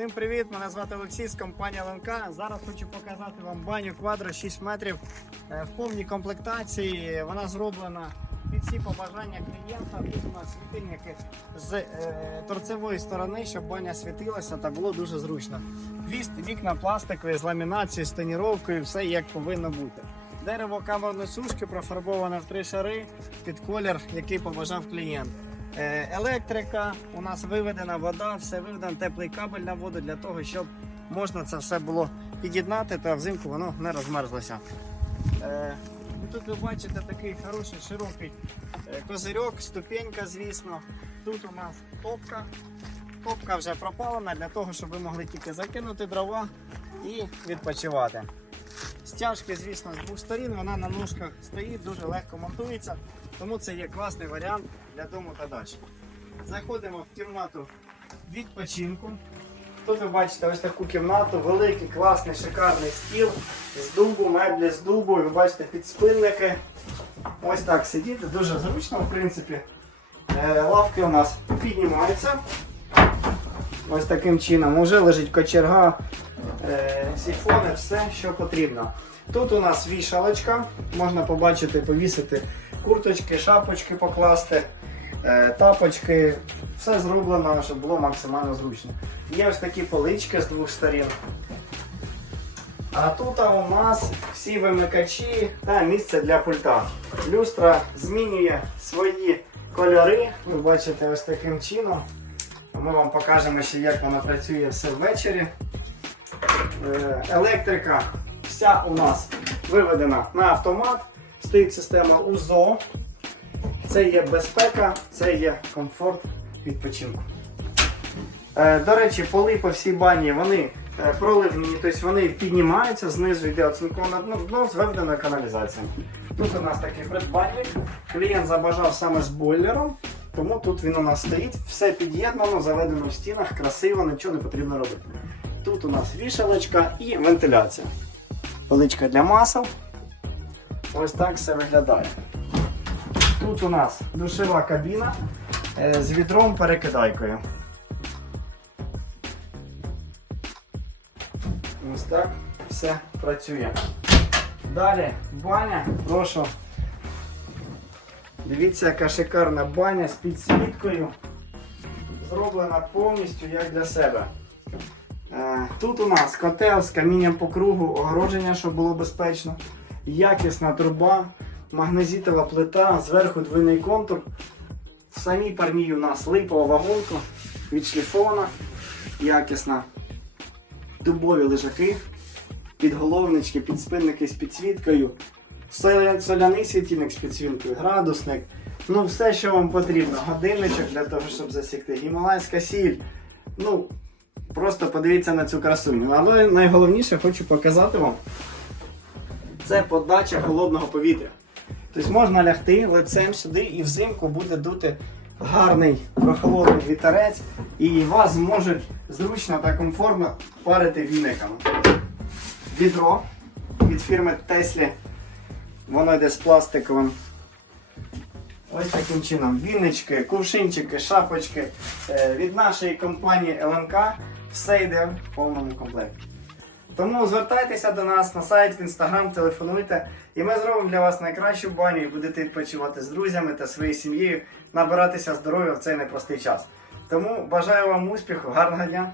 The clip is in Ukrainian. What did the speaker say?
Всім привіт! Мене звати Олексій з компанії ЛНК. Зараз хочу показати вам баню квадро 6 метрів е, в повній комплектації. Вона зроблена під всі побажання клієнта. Тут у нас світильники з е, торцевої сторони, щоб баня світилася та було дуже зручно. Віст, вікна пластикові з ламінацією, з тоніровкою, все як повинно бути. Дерево камерної сушки профарбоване в три шари під колір, який побажав клієнт. Е, Електрика, у нас виведена вода, все виведено теплий кабель на воду для того, щоб можна це все було під'єднати та взимку воно не розмерзлося. Е, Тут ви бачите такий хороший широкий е, козирьок, ступенька, звісно. Тут у нас топка. Топка вже пропалена для того, щоб ви могли тільки закинути дрова і відпочивати. Стяжки, звісно, з двох сторін, вона на ножках стоїть, дуже легко монтується, тому це є класний варіант для дому та дачі. Заходимо в кімнату відпочинку. Тут ви бачите ось таку кімнату, великий, класний, шикарний стіл з дубу, меблі з дубу. Ви бачите підспинники. Ось так сидіти, дуже зручно, в принципі. Е, Лавки у нас піднімаються. Ось таким чином. Уже лежить кочерга, сіфони, все, що потрібно. Тут у нас вішалочка, можна побачити, повісити курточки, шапочки покласти, е, тапочки. Все зроблено, щоб було максимально зручно. Є ось такі полички з двох сторін. А тут у нас всі вимикачі та місце для пульта. Люстра змінює свої кольори. Ви бачите ось таким чином. Ми вам покажемо ще, як вона працює все ввечері. Е, Електрика вся у нас виведена на автомат. Стоїть система УЗО. Це є безпека, це є комфорт відпочинку. Е, До речі, поли по всій бані вони е, проливні, тобто вони піднімаються, знизу йде оцинковане дно, дно з виведеною каналізацією. Тут у нас такий придбанник. Клієнт забажав саме з бойлером, тому тут він у нас стоїть, все під'єднано, заведено в стінах, красиво, нічого не потрібно робити. Тут у нас вішалочка і вентиляція. Поличка для масел. Ось так все виглядає. Тут у нас душова кабіна е, з відром перекидайкою. Ось так все працює. Далі баня, прошу. Дивіться, яка шикарна баня з підсвіткою. Зроблена повністю як для себе. Е, Тут у нас котел з камінням по кругу, огородження, щоб було безпечно. Якісна труба, магнезитова плита, зверху двойний контур. В самій пармі у нас липова вагонка, відшліфована, якісна. Дубові лежаки, підголовнички, підспинники з підсвіткою, соляний світильник з підсвіткою, градусник. Ну, все, що вам потрібно. Годинничок для того, щоб засікти. Гімалайська сіль. Ну, просто подивіться на цю красуню. Але найголовніше хочу показати вам. Це подача холодного повітря. Тобто можна лягти лицем сюди і взимку буде дути гарний прохолодний вітерець, і вас зможуть зручно та комфортно парити віниками. Відро від фірми Теслі. Воно йде з пластиковим. Ось таким чином. Віннички, кувшинчики, шапочки е, від нашої компанії ЛНК. Все йде в повному комплекті. Тому звертайтеся до нас на сайт, в інстаграм, телефонуйте, і ми зробимо для вас найкращу баню і будете відпочивати з друзями та своєю сім'єю, набиратися здоров'я в цей непростий час. Тому бажаю вам успіху, гарного дня!